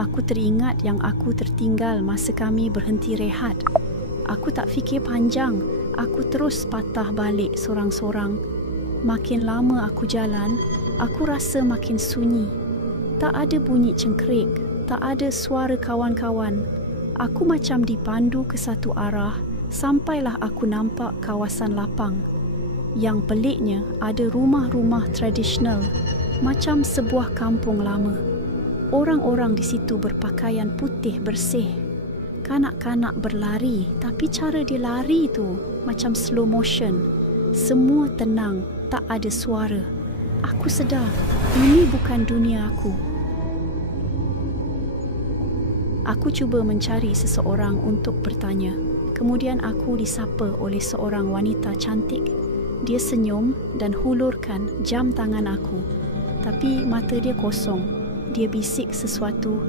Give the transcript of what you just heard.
Aku teringat yang aku tertinggal masa kami berhenti rehat. Aku tak fikir panjang, aku terus patah balik sorang-sorang. Makin lama aku jalan, aku rasa makin sunyi. Tak ada bunyi cengkerik, tak ada suara kawan-kawan. Aku macam dipandu ke satu arah, sampailah aku nampak kawasan lapang. Yang peliknya, ada rumah-rumah tradisional, macam sebuah kampung lama. Orang-orang di situ berpakaian putih bersih. Kanak-kanak berlari, tapi cara dia lari tu macam slow motion. Semua tenang, tak ada suara. Aku sedar, ini bukan dunia aku. Aku cuba mencari seseorang untuk bertanya. Kemudian aku disapa oleh seorang wanita cantik. Dia senyum dan hulurkan jam tangan aku. Tapi mata dia kosong. Dia bisik sesuatu